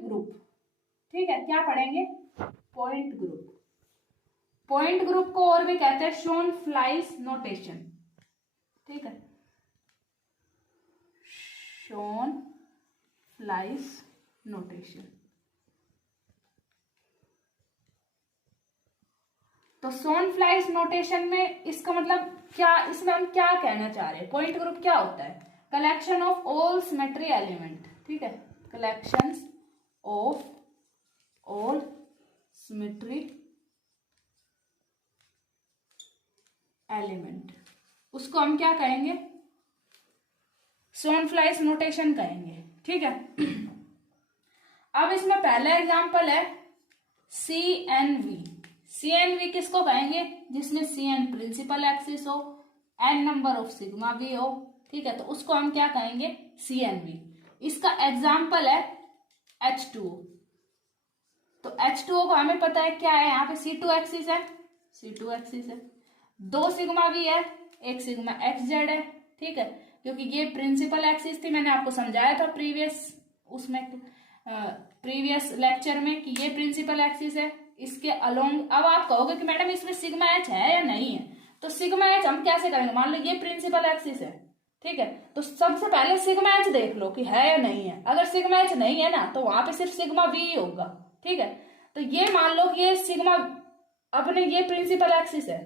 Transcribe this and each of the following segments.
Group, ठीक है, क्या पढ़ेंगे? Point group. पॉइंट ग्रुप को और भी कहते हैं शोन फ्लाइज नोटेशन, ठीक है, शोन फ्लाइज नोटेशन। तो शोन फ्लाइज नोटेशन में इसका मतलब क्या, इसमें हम क्या कहना चाह रहे हैं? पॉइंट ग्रुप क्या होता है? Collection of all symmetry element, ठीक है, collections of all symmetry element, उसको हम क्या कहेंगे? शोन फ्लाइज नोटेशन कहेंगे, ठीक है। अब इसमें पहला एग्जांपल है CNV। CNV किसको कहेंगे? जिसमें CN प्रिंसिपल एक्सिस हो, N नंबर ऑफ सिग्मा भी हो, ठीक है, तो उसको हम क्या कहेंगे? CNV। इसका एग्जांपल है H2O। तो H2O को हमें पता है क्या है, यहाँ पे C2 एक्सिस है, C2 एक्सिस है, 2 सिग्मा भी है, एक सिग्मा XZ है, ठीक है, क्योंकि ये प्रिंसिपल एक्सिस थी, मैंने आपको समझाया था प्रीवियस लेक्चर में कि ये प्रिंसिपल एक्सिस है, इसके अलोंग। अब आप कहोगे कि मैडम इसमें सिग्मा H है या नहीं है? तो सिग्मा H हम कैसे करेंगे? मान लो ये प्रिंसिपल एक्सिस है, ठीक है, तो सबसे पहले सिग्मा H देख लो कि है या नहीं है। अगर सिग्मा H नहीं है ना, तो वहां पे सिर्फ सिग्मा V ही होगा, ठीक है। तो ये मान लो कि ये सिग्मा, अपने ये प्रिंसिपल एक्सिस है,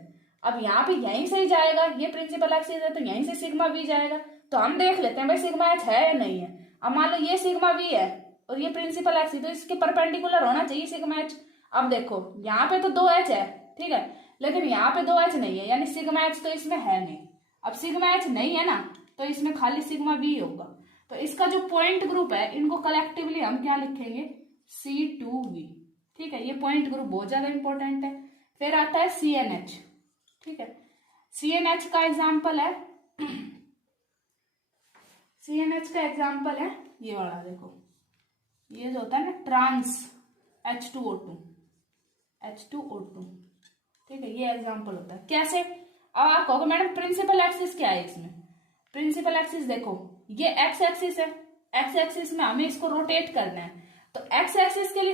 अब यहाँ पे यहीं से ही जाएगा, ये प्रिंसिपल एक्सिस है तो यहीं से सिग्मा V जाएगा। तो हम देख लेते हैं भाई सिग्मा H है या नहीं है। अब मान लो ये सिग्मा V है और ये प्रिंसिपल एक्सिस, तो इसके परपेंडिकुलर होना चाहिए सिग्मा H। अब देखो यहाँ पे तो 2H है, ठीक है, लेकिन यहाँ पे 2H नहीं है, यानी सिग्मा H तो इसमें है नहीं। अब सिग्मा H नहीं है ना, तो इसमें खाली सिग्मा V होगा। तो इसका जो पॉइंट ग्रुप है, इनको कलेक्टिवली हम क्या लिखेंगे? C2V, ठीक है। ये पॉइंट ग्रुप बहुत ज्यादा इंपॉर्टेंट है। फिर आता है CNH, ठीक है। CNH का एग्जाम्पल है CNH का एग्जाम्पल है ये वाला, देखो ये जो होता है ना ट्रांस H2O2, ठीक है, ये एग्जाम्पल होता है। कैसे? अब आप कहोगे मैडम प्रिंसिपल एक्सिस क्या है इसमें? प्रिंसिपल एक्सिस देखो, ये एक्स एक्सिस है, एक्स एक्सिस में हमें इसको रोटेट करना है। तो एक्स एक्सिस के लिए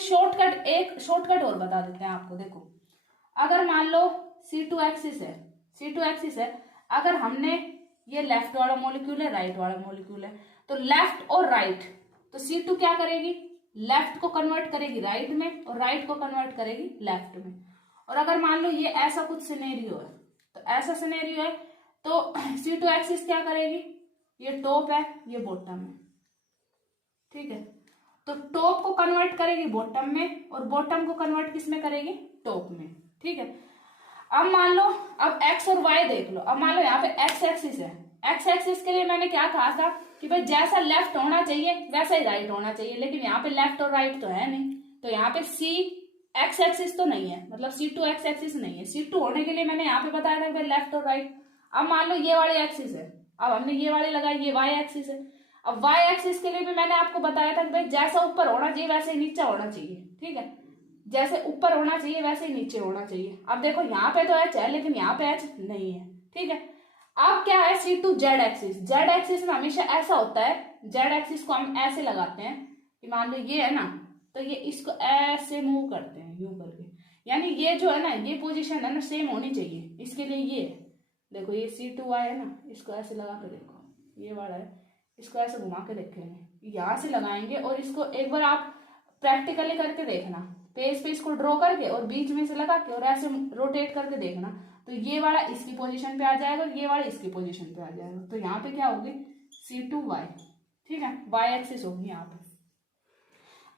एक शॉर्टकट और बता देते हैं आपको। देखो अगर मान लो C2 एक्सिस है, अगर हमने ये लेफ्ट वाला मॉलिक्यूल है, राइट वाला मॉलिक्यूल है, तो लेफ्ट और राइट, तो C2 क्या करेगी? लेफ्ट को कन्वर्ट करेगी राइट में और राइट को कन्वर्ट करेगी लेफ्ट में। और अगर मान लो ये ऐसा कुछ सिनेरियो है, तो ऐसा सिनेरियो है तो C2 एक्सिस क्या करेगी? ये टॉप है, ये बॉटम है, ठीक है, तो टॉप को कन्वर्ट करेगी बॉटम में और बॉटम को कन्वर्ट किस में करेगी? टॉप में, ठीक है। अब मान लो, अब x और y देख लो। अब मान लो यहाँ पे x एक्सिस है, x एक्सिस के लिए मैंने क्या कहा था कि भाई जैसा लेफ्ट होना चाहिए वैसा ही राइट होना चाहिए, लेकिन यहाँ पे लेफ्ट और राइट तो है नहीं, तो यहाँ पे C x एक्सिस तो नहीं है, मतलब C2 x एक्सिस नहीं है। C2 होने के लिए मैंने यहाँ पे बताया था कि भाई लेफ्ट और राइट। अब मान लो ये वाली एक्सिस है, अब हमने ये वाली लगाई, ये y एक्सिस है। अब y एक्सिस के लिए भी मैंने आपको बताया था कि भाई जैसा ऊपर होना चाहिए वैसे ही नीचे होना चाहिए, ठीक है, जैसे ऊपर होना चाहिए वैसे ही नीचे होना चाहिए। अब देखो यहाँ पे तो H है लेकिन यहाँ पे H नहीं है, ठीक है। अब क्या है? C2 Z axis. Z axis में हमेशा ऐसा होता है, Z एक्सिस को हम ऐसे लगाते हैं कि मान लो ये है ना, तो ये इसको ऐसे मूव करते हैं यूं करके, यानी ये जो है ना, ये पोजीशन है ना सेम होनी चाहिए। इसके लिए ये देखो, ये C2Y है ना, इसको ऐसे लगा के देखो, ये वाला है, इसको ऐसे घुमा के देखेंगे, यहाँ से लगाएंगे और इसको एक बार आप प्रैक्टिकली करके देखना, पेज पे इसको ड्रॉ करके और बीच में से लगा के और ऐसे रोटेट करके देखना, तो ये वाला इसकी पोजीशन पे आ जाएगा और ये वाला इसकी पोजीशन पे आ जाएगा। तो यहाँ पे क्या होगी? C2Y, ठीक है, Y एक्सिस होगी यहाँ पे।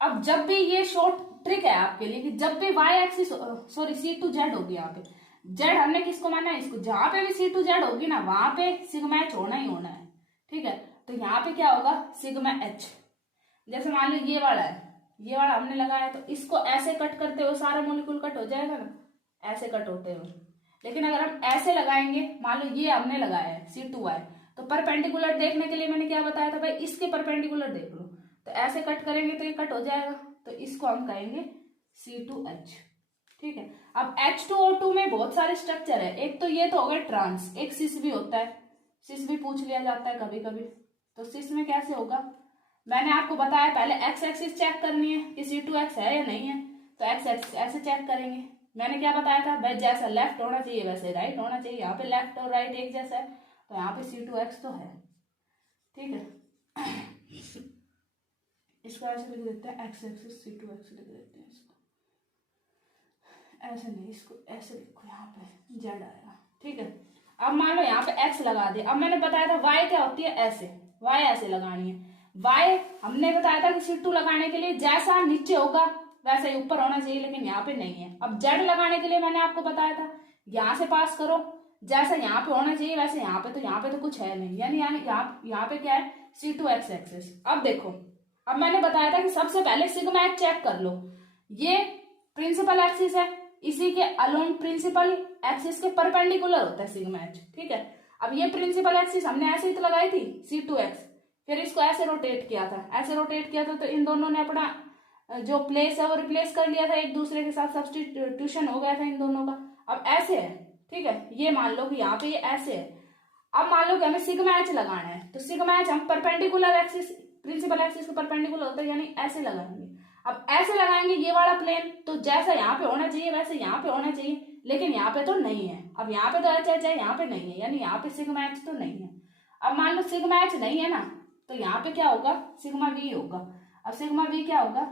अब जब भी ये शॉर्ट ट्रिक है आपके लिए कि जब भी Y एक्सिस, सॉरी C2Z होगी, यहाँ पे Z हमने किसको माना है? इसको। जहां पे भी C2Z होगी ना, वहां पे सिग्मा H होना ही होना है, ठीक है। तो यहाँ पे क्या होगा? Sigma H। जैसे मान लो ये वाला है, ये वाला हमने लगाया, तो इसको ऐसे कट करते हुए सारा मॉलिक्यूल कट हो जाएगा ना, ऐसे कट होते हुए। लेकिन अगर हम ऐसे लगाएंगे, मान लो ये हमने लगाया है C2Y, तो परपेंडिकुलर देखने के लिए मैंने क्या बताया था भाई? इसके परपेंडिकुलर देख लो, तो ऐसे कट करेंगे तो ये कट हो जाएगा, तो इसको हम कहेंगे C2H, ठीक है। अब H2O2 में बहुत सारे स्ट्रक्चर है। एक तो ये तो हो गए ट्रांस, एक सिस भी होता है, सिस भी पूछ लिया जाता है कभी कभी। तो सिस में कैसे होगा? मैंने आपको बताया पहले एक्स एक्सिस चेक करनी है कि C2H है या नहीं है, तो एक्स एक्सिस ऐसे चेक करेंगे। मैंने क्या बताया था भाई, जैसा लेफ्ट होना चाहिए वैसे राइट होना चाहिए। यहाँ पे लेफ्ट और राइट एक जैसा है, तो यहाँ पे C2X तो है, ठीक है। इसको ऐसे लिख देते हैं, एक्स एक्सिस C2X लिख देते हैं इसको, ऐसे नहीं, इसको ऐसे लिखो, यहाँ पे जेड आएगा, ठीक है। अब मान लो यहाँ पे एक्स लगा दे। अब मैंने बताया था वाई क्या होती है, ऐसे, वाई ऐसे लगानी है। वाई हमने बताया था कि C2 लगाने के लिए जैसा नीचे होगा वैसा ही ऊपर होना चाहिए, लेकिन यहाँ पे नहीं है। अब जेड लगाने के लिए मैंने आपको बताया था यहाँ से पास करो, जैसा यहाँ पे होना चाहिए वैसे यहाँ पे तो कुछ है नहीं, यानी यहाँ पे क्या है, C2X एक्सिस। अब देखो, अब मैंने बताया था कि सबसे पहले सिग्मा एच चेक कर लो, ये प्रिंसिपल एक्सिस है, इसी के अलोंग प्रिंसिपल एक्सिस के परपेंडिकुलर होता है सिग्मा एच, ठीक है। अब ये प्रिंसिपल एक्सिस हमने ऐसे ही तो लगाई थी C2X, फिर इसको ऐसे रोटेट किया था, तो इन दोनों ने अपना जो प्लेस है वो रिप्लेस कर लिया था, एक दूसरे के साथ सब्स्टिट्यूशन हो गया था इन दोनों का। अब ऐसे है, ठीक है, ये मान लो कि यहाँ पे ये ऐसे है। अब मान लो कि हमें सिग्मा एच लगाना है, तो सिग्मा एच हम परपेंडिकुलर एक्सिस, प्रिंसिपल एक्सिस के परपेंडिकुलर होता है, यानी ऐसे लगाएंगे। अब ऐसे लगाएंगे ये वाला प्लेन, तो जैसा यहाँ पे होना चाहिए वैसे यहाँ पे होना चाहिए, लेकिन यहाँ पे तो नहीं है। अब यहाँ पे तो एच एच है, यहाँ पे नहीं है, यानी यहाँ पे सिग्मा एच तो नहीं है। अब मान लो सिग्मा एच नहीं है ना, तो यहाँ पे क्या होगा, सिग्मा वी होगा। अब सिग्मा वी क्या होगा,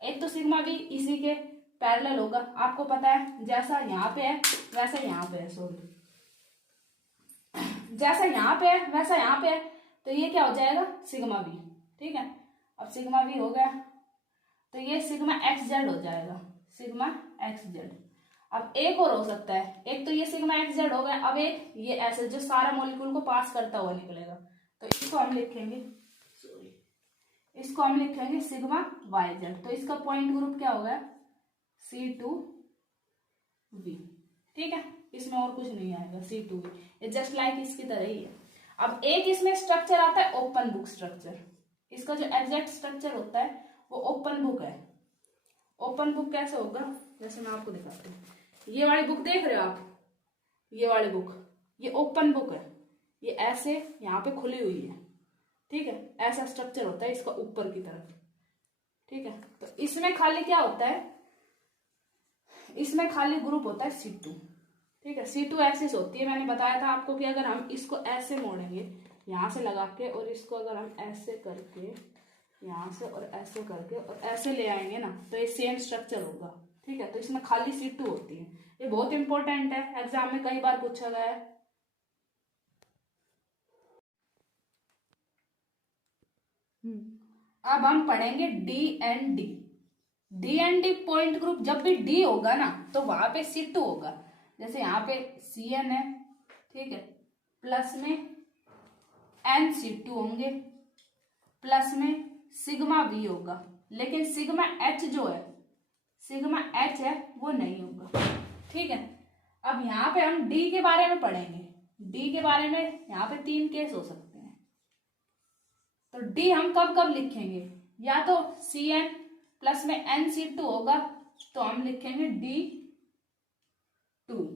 एक तो सिग्मा वी इसी के पैरेलल होगा, आपको पता है जैसा यहाँ पे है वैसा यहाँ पे है, सॉरी, जैसा यहाँ पे है वैसा यहाँ पे है, तो ये क्या हो जाएगा, सिग्मा वी, ठीक है। अब सिग्मा वी हो गया, तो ये सिग्मा एक्स जेड हो जाएगा, सिग्मा एक्स जेड। अब एक और हो सकता है, एक तो ये सिग्मा एक्स जेड हो गया, अब एक ये ऐसे जो सारा मॉलिक्यूल को पास करता हुआ निकलेगा, तो इसको हम लिखेंगे, सॉरी, इसको हम लिखेंगे सिग्मा वाई जेड। तो इसका पॉइंट ग्रुप क्या होगा, C2V, ठीक है, इसमें और कुछ नहीं आएगा, C2V, ये जस्ट लाइक इसकी तरह ही है। अब एक इसमें स्ट्रक्चर आता है ओपन बुक स्ट्रक्चर, इसका जो एग्जैक्ट स्ट्रक्चर होता है वो ओपन बुक है। ओपन बुक कैसे होगा, जैसे मैं आपको दिखाती हूँ, ये वाली बुक देख रहे हो आप, ये वाली बुक, ये ओपन बुक है, ये ऐसे यहाँ पे खुली हुई है, ठीक है, ऐसा स्ट्रक्चर होता है इसका ऊपर की तरफ, ठीक है। तो इसमें खाली क्या होता है, इसमें खाली ग्रुप होता है C2, ठीक है, C2 एक्सिस होती है। मैंने बताया था आपको कि अगर हम इसको ऐसे मोड़ेंगे यहाँ से लगा के, और इसको अगर हम ऐसे करके यहाँ से और ऐसे करके और ऐसे ले आएंगे ना, तो ये सेम स्ट्रक्चर होगा, ठीक है। तो इसमें खाली C2 होती है, ये बहुत इंपॉर्टेंट है, एग्जाम में कई बार पूछा गया है। अब हम पढ़ेंगे D and D point group. जब भी डी होगा ना तो वहां पे C2 होगा, जैसे यहाँ पे Cn है, ठीक है, प्लस में NC2 होंगे, प्लस में सिग्मा V होगा, लेकिन सिग्मा H जो है, सिग्मा H है वो नहीं होगा, ठीक है। अब यहाँ पे हम D के बारे में पढ़ेंगे, D के बारे में यहाँ पे 3 केस हो सकते हैं। तो D हम कब कब लिखेंगे, या तो Cn प्लस में NC2 होगा तो हम लिखेंगे D2,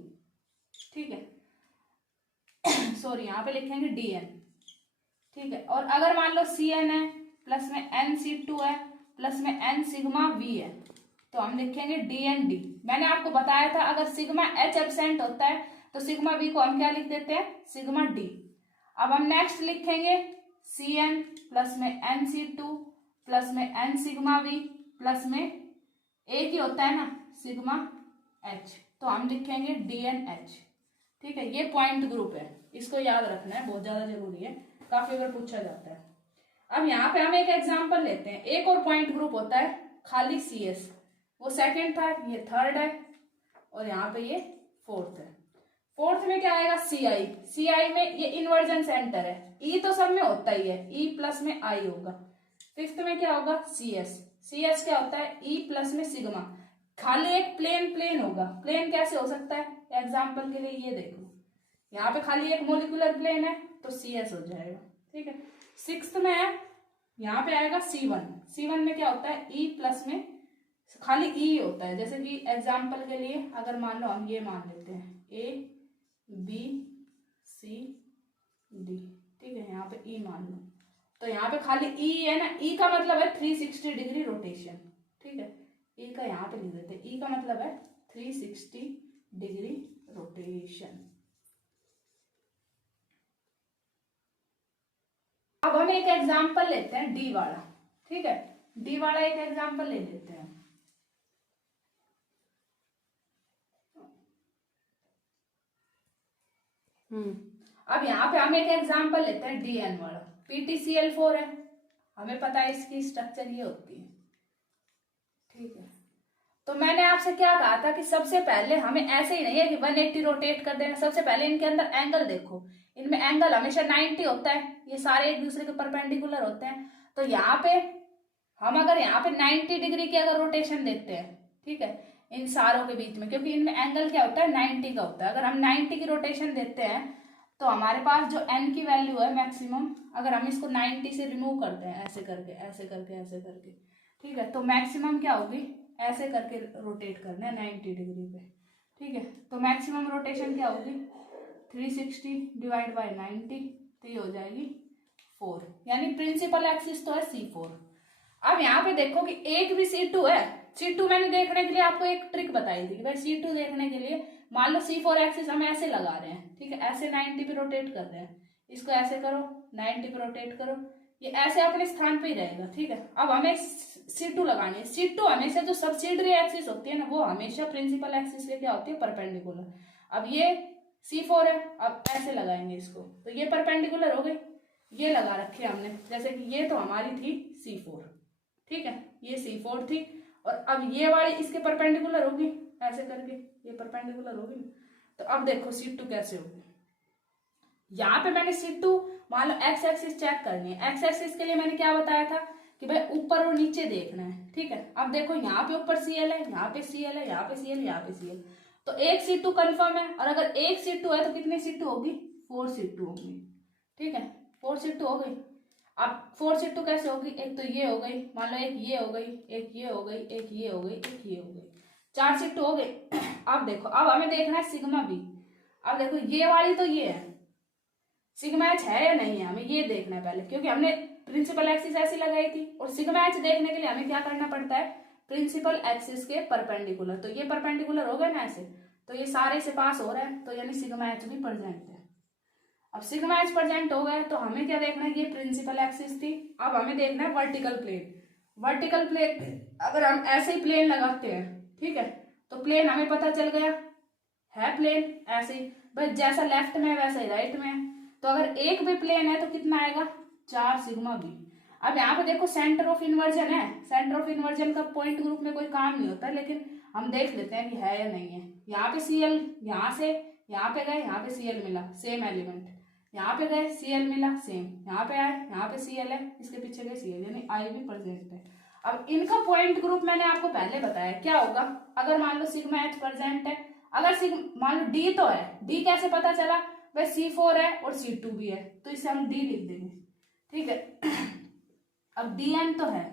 ठीक है, सॉरी यहाँ पे लिखेंगे Dn, ठीक है। और अगर मान लो Cn है प्लस में NC2 है प्लस में N सिग्मा V है, तो हम लिखेंगे DnD। मैंने आपको बताया था अगर सिग्मा H एब्सेंट होता है तो सिग्मा V को हम क्या लिख देते हैं, सिग्मा D। अब हम नेक्स्ट लिखेंगे Cn प्लस में NC2 प्लस में N सिग्मा V प्लस में एक ही होता है ना, सिग्मा H, तो हम लिखेंगे DnH, ठीक है। ये पॉइंट ग्रुप है, इसको याद रखना है, बहुत ज्यादा जरूरी है, काफी बार पूछा जाता है। अब यहाँ पे हम एक एग्जांपल लेते हैं, एक और पॉइंट ग्रुप होता है खाली CS, वो सेकंड था, ये थर्ड है, और यहाँ पे ये फोर्थ है। फोर्थ में क्या आएगा, CI में ये इन्वर्जन सेंटर है, E तो सब में होता ही है, E प्लस में I होगा। फिफ्थ में क्या होगा, CS क्या होता है, E प्लस में सिग्मा, खाली एक प्लेन होगा। प्लेन कैसे हो सकता है, एग्जाम्पल के लिए ये देखो, यहाँ पे खाली एक मोलिकुलर प्लेन है तो CS हो जाएगा, ठीक है। सिक्स्थ में है, यहाँ पे आएगा C1 में क्या होता है, E प्लस में खाली E होता है, जैसे कि एग्जाम्पल के लिए अगर मान लो हम ये मान लेते हैं ABCD, ठीक है, यहाँ पे E मान लो, तो यहाँ पे खाली ई है ना, ई का मतलब है 360 डिग्री रोटेशन। ठीक है, ई का यहाँ पे लिख देते हैं, ई का मतलब है 360 डिग्री रोटेशन। अब हम एक एग्जांपल लेते हैं डी वाला। ठीक है, डी वाला एक एग्जांपल ले लेते हैं। अब यहाँ पे हम एक एग्जांपल लेते हैं डी एन वाला। PTCl4 है, हमें पता है इसकी स्ट्रक्चर ये होती है। ठीक है, तो मैंने आपसे क्या कहा था कि सबसे पहले हमें ऐसे ही नहीं है कि 180 रोटेट कर देना, सबसे पहले इनके अंदर एंगल देखो। इनमें एंगल हमेशा 90 होता है, ये सारे एक दूसरे के परपेंडिकुलर होते हैं। तो यहाँ पे हम अगर यहाँ पे 90 डिग्री की अगर रोटेशन देते हैं, ठीक है, इन सारों के बीच में, क्योंकि इनमें एंगल क्या होता है 90 का होता है। अगर हम 90 की रोटेशन देते हैं तो हमारे पास जो n की वैल्यू है मैक्सिमम, अगर हम इसको 90 से रिमूव करते हैं ऐसे करके ऐसे करके ऐसे करके, ठीक है, तो मैक्सिमम क्या होगी, ऐसे करके रोटेट करना है 90 डिग्री पे। ठीक है, तो मैक्सिमम रोटेशन क्या होगी 360 डिवाइड बाय 90, तो ये हो जाएगी 4, यानी प्रिंसिपल एक्सिस तो है C4। अब यहाँ पे देखो कि एक भी C2 है। C2 मैंने देखने के लिए आपको एक ट्रिक बताई थी कि भाई C2 देखने के लिए मान लो C4 एक्सिस हम ऐसे लगा रहे हैं, ठीक है, ऐसे 90 पे रोटेट कर रहे हैं, इसको ऐसे करो 90 पे रोटेट करो, ये ऐसे अपने स्थान पे ही रहेगा। ठीक है, अब हमें C2 लगानी है। C2 हमेशा जो सब्सिडरी एक्सिस होती है ना, वो हमेशा प्रिंसिपल एक्सिस के क्या होती है, परपेंडिकुलर। अब ये C4 है, अब ऐसे लगाएंगे इसको, तो ये परपेंडिकुलर हो गई, ये लगा रखी है हमने, जैसे कि ये तो हमारी थी C4, ठीक है, ये C4 थी, और अब ये वाली इसके परपेंडिकुलर होगी ऐसे करके, ये परपेंडिकुलर होगी। तो अब देखो C2 कैसे होगी। यहाँ पे मैंने C2 मान लो एक्स एक्सिस चेक करनी है। एक्स एक्सिस के लिए मैंने क्या बताया था कि भाई ऊपर और नीचे देखना है। ठीक है, अब देखो यहाँ पे ऊपर Cl है, यहाँ पे Cl है, यहाँ पे Cl, यहाँ पे Cl, तो एक C2 कंफर्म है। और अगर एक C2 है तो कितनी C2 होगी, 4 C2 होगी। ठीक है, 4 C2 हो गई। अब 4 C2 कैसे होगी, एक तो ये हो गई, मान लो एक ये हो गई, एक ये हो गई, एक ये हो गई, एक ये हो गई, 4 C2 हो गए। अब देखो, अब हमें देखना है सिग्मा बी। अब देखो ये वाली तो ये है, सिग्मा एच है या नहीं है, हमें ये देखना है पहले, क्योंकि हमने प्रिंसिपल एक्सिस ऐसी लगाई थी। और सिग्मा एच देखने के लिए हमें क्या करना पड़ता है, प्रिंसिपल एक्सिस के परपेंडिकुलर। तो ये परपेंडिकुलर हो गए ना ऐसे, तो ये सारे से पास हो रहा है, तो यानी सिग्मा एच भी प्रेजेंट है। अब सिग्मा एच प्रेजेंट हो गया तो हमें क्या देखना है, ये प्रिंसिपल एक्सिस थी। अब हमें देखना है वर्टिकल प्लेन। वर्टिकल प्लेन अगर हम ऐसे ही प्लेन लगाते हैं, ठीक है, तो प्लेन हमें पता चल गया है प्लेन ऐसे ही, बस जैसा लेफ्ट में है वैसा ही राइट में है। तो अगर एक भी प्लेन है तो कितना आएगा, 4 सिग्मा बी। अब यहाँ पे देखो सेंटर ऑफ इन्वर्जन है, सेंटर ऑफ इन्वर्जन का पॉइंट ग्रुप में कोई काम नहीं होता, लेकिन हम देख लेते हैं कि है या नहीं है। यहाँ पे Cl, यहाँ से यहाँ पे गए, यहाँ पे Cl मिला, सेम एलिमेंट, यहाँ पे गए Cl मिला सेम, यहाँ पे आए, यहाँ पे Cl है, इसके पीछे गए Cl, यानी I भी प्रेजेंट है। अब इनका पॉइंट ग्रुप मैंने आपको पहले बताया क्या होगा, अगर मान लो सिग्मा एच प्रेजेंट है, अगर मान लो डी तो है, डी कैसे पता चला, भाई C4 है और C2 भी है, तो इसे हम डी लिख देंगे। ठीक है, अब Dn तो है।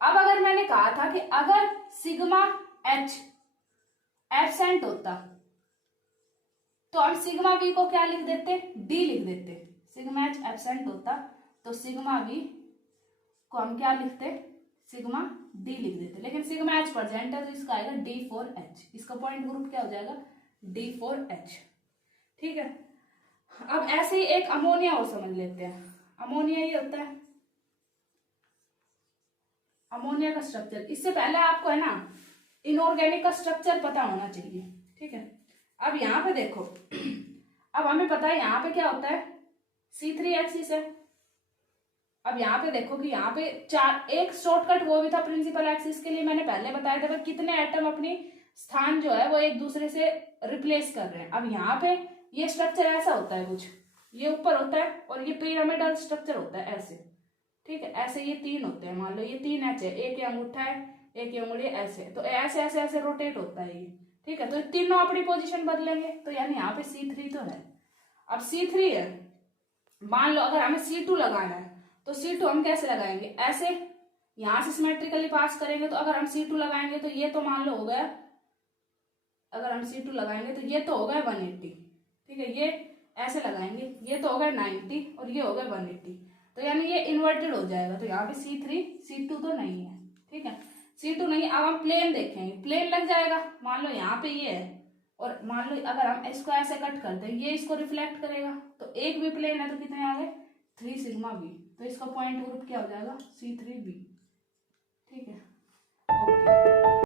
अब अगर मैंने कहा था कि अगर सिग्मा एच एब्सेंट होता तो हम सिग्मा बी को क्या लिख देते, डी लिख देते। सिग्मा एच एब्सेंट होता तो सिग्मा बी को हम क्या लिखते, सिग्मा डी लिख देते, लेकिन सिग्मा एच प्रेजेंट है तो इसका आएगा D4H, इसका पॉइंट ग्रुप क्या हो जाएगा, D4H। ठीक है, अब ऐसे ही एक अमोनिया और समझ लेते हैं। अमोनिया ये होता है, अमोनिया का स्ट्रक्चर, इससे पहले आपको है ना इनऑर्गेनिक का स्ट्रक्चर पता होना चाहिए। ठीक है, अब यहाँ पे देखो, अब हमें पता है यहाँ पे क्या होता है, C3 एक्सिस है। अब यहाँ पे देखो कि यहाँ पे एक शॉर्टकट वो भी था प्रिंसिपल एक्सिस के लिए, मैंने पहले बताया था कितने एटम अपनी स्थान जो है वो एक दूसरे से रिप्लेस कर रहे हैं। अब यहाँ पे ये स्ट्रक्चर ऐसा होता है, कुछ ये ऊपर होता है और ये पिरामिडल स्ट्रक्चर होता है ऐसे। ठीक है, ऐसे ये 3 होते हैं, मान लो ये 3 एच है, एक ये अंगूठा है, एक ये उंगली ऐसे, तो ऐसे ऐसे ऐसे रोटेट होता है ये। ठीक है, तो तीनों अपनी पोजीशन बदलेंगे, तो यानी यहाँ पे C3 तो है। अब C3 है, मान लो अगर हमें C2 लगाना है तो C2 हम कैसे लगाएंगे, ऐसे यहां से सिमेट्रिकली पास करेंगे। तो अगर हम C2 लगाएंगे तो ये तो मान लो हो गया, अगर हम C2 लगाएंगे तो ये तो हो गया 180। ठीक है, ये ऐसे लगाएंगे, ये तो हो गया 90 और ये हो गया 180। तो यानी ये इन्वर्टेड हो जाएगा। तो यहाँ पे C3 C2 तो नहीं है, ठीक है, C2 नहीं। अब हम प्लेन देखेंगे, प्लेन लग जाएगा। मान लो यहाँ पे ये है और मान लो अगर हम इसको ऐसे कट कर दें, ये इसको रिफ्लेक्ट करेगा, तो एक भी प्लेन है तो कितने आ गए 3 सिग्मा बी। तो इसका पॉइंट ग्रुप क्या हो जाएगा C3b, ठीक है। ओके।